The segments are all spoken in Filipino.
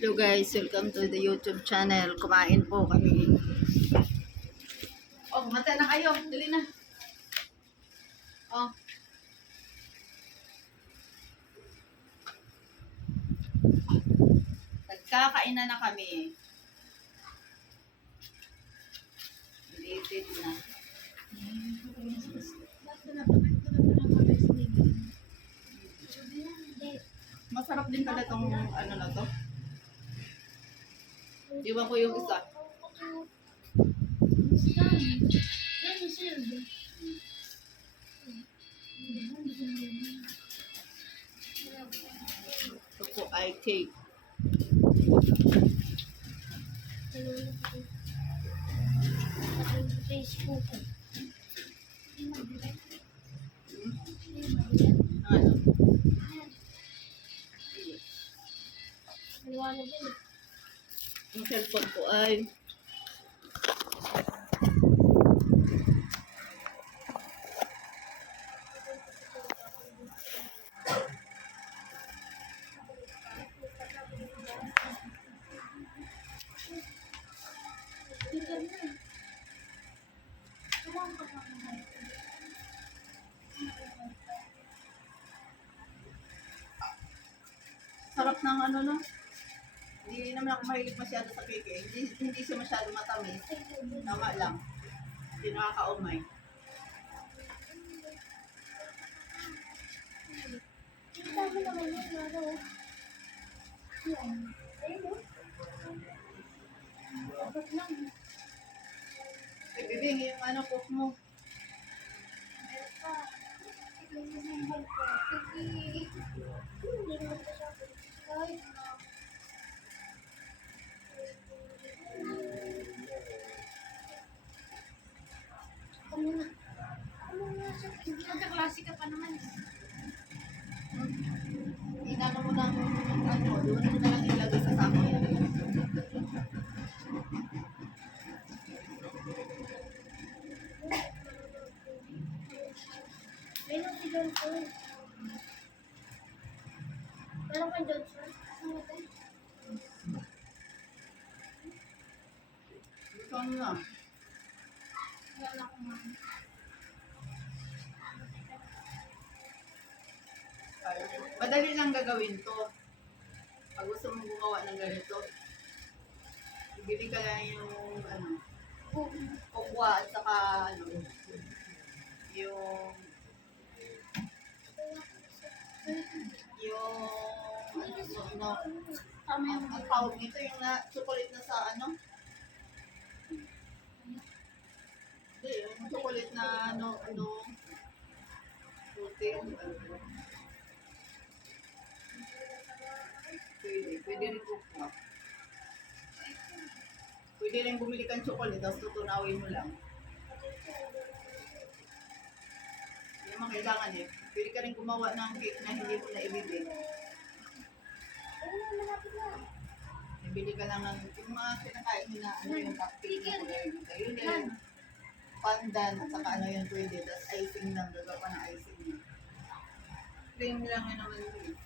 Hello guys, welcome to the YouTube channel. Kumain po kami. Oh, mata na kayo. Dali na. Oh. Nagkakain na kami. Related na. Masarap din pala tong ano na to. Iwan ko yung isa. Ito po ay cake. Facebook. Ano? Maliwanag yun eh. Yung cellphone ko ay Speaker na. Tuwang ka pa naman. sarap ng ano no. Hindi naman ako mahilig masyado sa cake eh. Hindi siya masyado matamis. Tama lang. Hindi nakakaumay. Ang dami naman yun, Maro. Yan. Ayun o. Dapat lang. Ay, bibing, yung ano cook mo. Meron pa. Tignan mo yung bag ko. Hindi naman ko siya. Ay, ano na? Ano na siya? Hindi nagkaklase ka pa naman. Inano mo ng ano, doon mo na lang ilagay sa sako. Meron si Johnson. Meron kang Johnson? Ano ba tayo? Gusto mo na. Wala ko man. Madali lang gagawin to. Pag gusto mong gumawa ng ganito, bibili ka lang yung ano, kokwa at saka ano, yung ano, Tama yung ang tawag nito yung na chocolate na sa ano? Hindi, yung chocolate na ano, puti. Pwede rin kokwa. Pwede rin bumili kang chocolate, tapos tutunawin mo lang. Hindi naman kailangan eh. Pwede ka rin gumawa ng cake na hindi mo na ibibig. ayun, malapit na. Ibili ka lang ng yung mga kinakain mo na ano yung cupcake na kulay ng kayo pandan at saka ano yan pwede. Tapos icing lang, gagawa ka ng icing lang. Cream lang yun naman yun eh.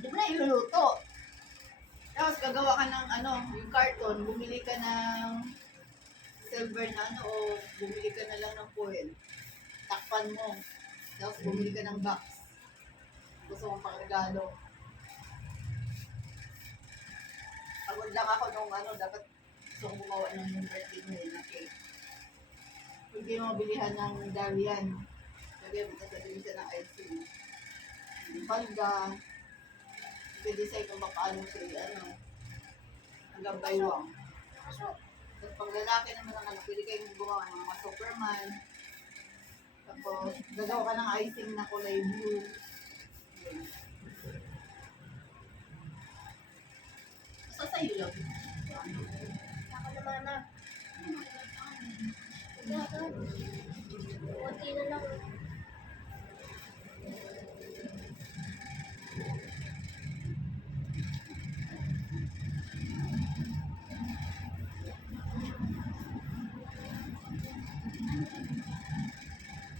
Di mo na iluluto. Tapos gagawa ka ng ano, yung carton, bumili ka ng silver na ano o bumili ka na lang ng foil. Takpan mo. Tapos bumili ka ng box. Gusto mong pangregalo. Pagod lang ako nung ano, dapat gusto kong gumawa ng birthday mo na cake. Pwede mo mabilihan ng dalian. Lagyan mo sa siya ng icing. Yung palga. Pwede sa'yo kung paano siya, ano, hanggang baywang. Tapos pag lalaki naman ang ano, pwede kayong gumawa ng mga Superman. Tapos, gagawa ka ng icing na kulay blue. Yun. Basta sa'yo lang. Ako naman na. Kunti na lang.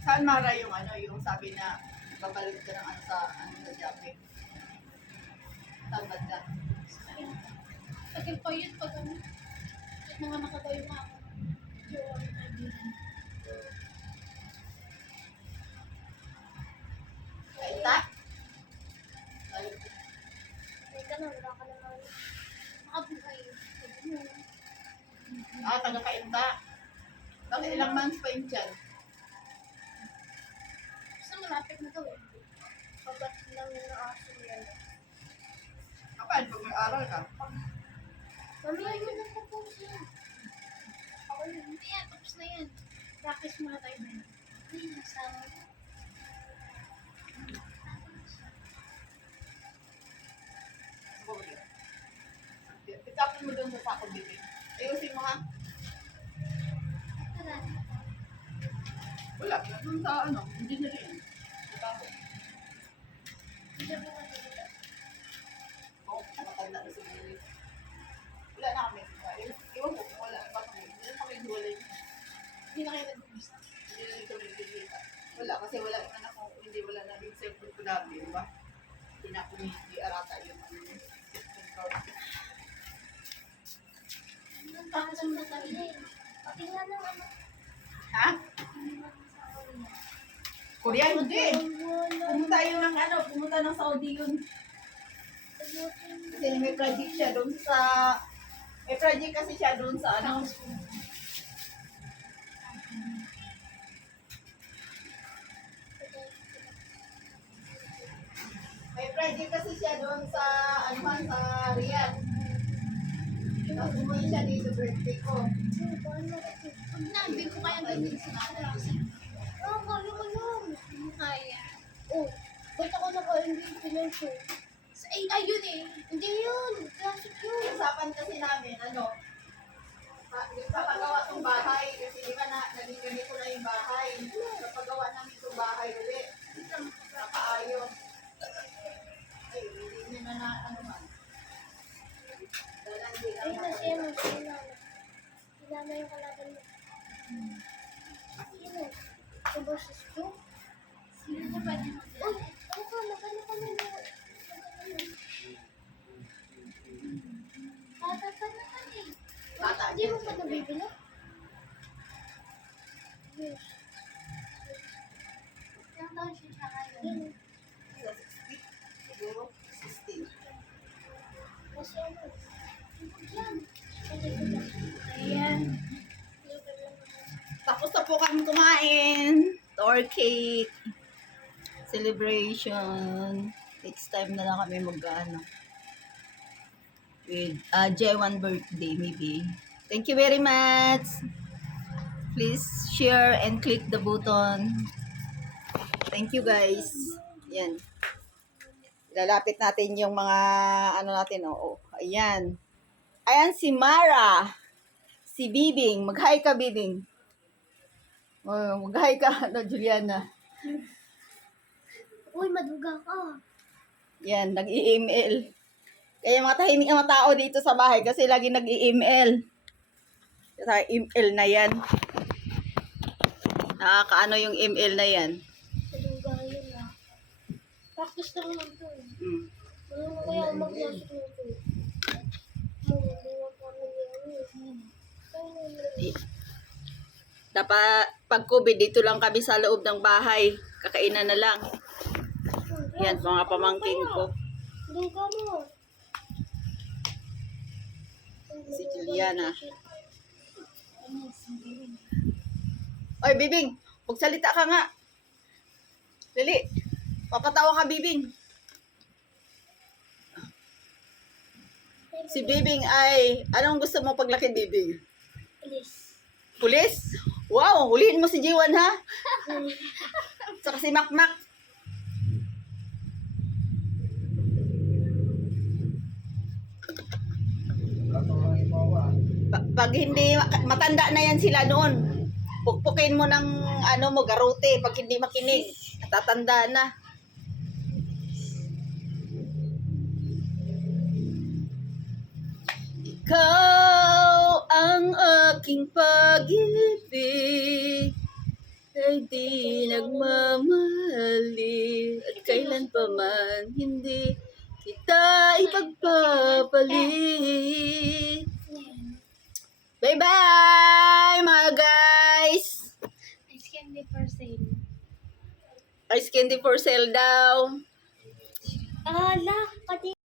Saan Mara yung ano, yung sabi na Papalit ka ng ano sa Shopee. Tambad ka. Tagal pa yun pag ano. Kahit mga nakatayo nga ako. Yung kaibigan. Kainta? Ay, May ka na, wala ka naman. Nakabuhay. taga-kainta. Bakit ilang months pa yun dyan? Basta malapit na to eh. Pagkat lang yung aso yan. Kapag pag may aral ka. Mamaya yun ang propose yan. Ako yun. Hindi yan, tapos na yan. Practice muna tayo ba yun? Hindi, nasama mo. Pitapin mo doon sa sako, baby. Ayusin mo ha. Tara. Wala. Doon sa ano, engineering. Pitapin. Hindi mo ka dito. Oo, matanda na si Billy. Wala na kami. Iwan ko kung wala na ba kami. Hindi na kami hulay. Hindi na kayo nag-umpisa. Hindi na kami nagkikita. Wala, kasi wala naman ako, hindi wala na rin self ko dati, di ba? Hindi arata yung ano. Tapos mo na tayo eh. Pati nga ng ano. Ha? Korea, hindi. Pumunta yun ng ano, pumunta ng Saudi yun. Kasi may project siya doon sa, may project kasi siya doon sa ano. May project kasi siya doon sa, ano man, sa Riyadh. Tapos umuwi siya dito, birthday ko. Pag nabi ko kaya ganyan si Nara. Oo, kaya ko yun. Hindi kaya. Oh, ba't ako naka-engage lang siya? Sa AI yun eh. Hindi yun. Classic yun. Usapan kasi namin, ano, papagawa tong bahay, kasi di ba naging ganito na yung bahay. Papagawa namin tong bahay ulit. Nakaayos. Ay, hindi na ano man. Dalan din Ay, ang kasi ano, sinama yung kalaban mo. Sino? Si Boses ko? Sino na ba niya? Uy, ano ka? Magano ka na Bata pa naman eh. Bata Hindi mo pa nabibili? Yes. Ilang taon siya siya ngayon? 60, siguro 16. Kasi ano? Yan. Ayan. Tapos na po kami kumain. Door cake. Celebration. Next time na lang kami mag-ano. With J1 birthday maybe. Thank you very much. Please share and click the button. Thank you guys. Yan. Ilalapit natin yung mga ano natin. Oh. Ayan. Ayan si Mara. Si Bibing. Mag-hi ka, Bibing. Oh, mag-hi ka, Juliana. Uy, maduga ka. Yan, nag-i-email. Kaya mga tahimik ang mga tao dito sa bahay kasi lagi nag-i-email. Sa email na yan. Nakakaano yung email na yan. Maduga yun ah. Practice lang lang to eh. Mm. Ano na kaya ang mag-yasok na to? Hindi mo pa Dapat pag COVID dito lang kami sa loob ng bahay. Kakainan na lang. Yan, mga pamangkin ko. Duga mo. Si Juliana. Oy, Bibing, magsalita ka nga. Dali. Papatawa ka, Bibing. Si Bibing ay, anong gusto mo paglaki, Bibing? Please. Pulis? Wow, huliin mo si Jiwan, ha? Saka si Makmak. Pag hindi, matanda na yan sila noon. Pukpukin mo ng ano mo, garote. Pag hindi makinig, tatanda na. Ikaw ang aking pag-ibig ay di nagmamahali. at kailan pa man hindi kita ipagpapalit. Bye-bye, mga guys! Ice candy for sale. Ice candy for sale daw. Ala, pati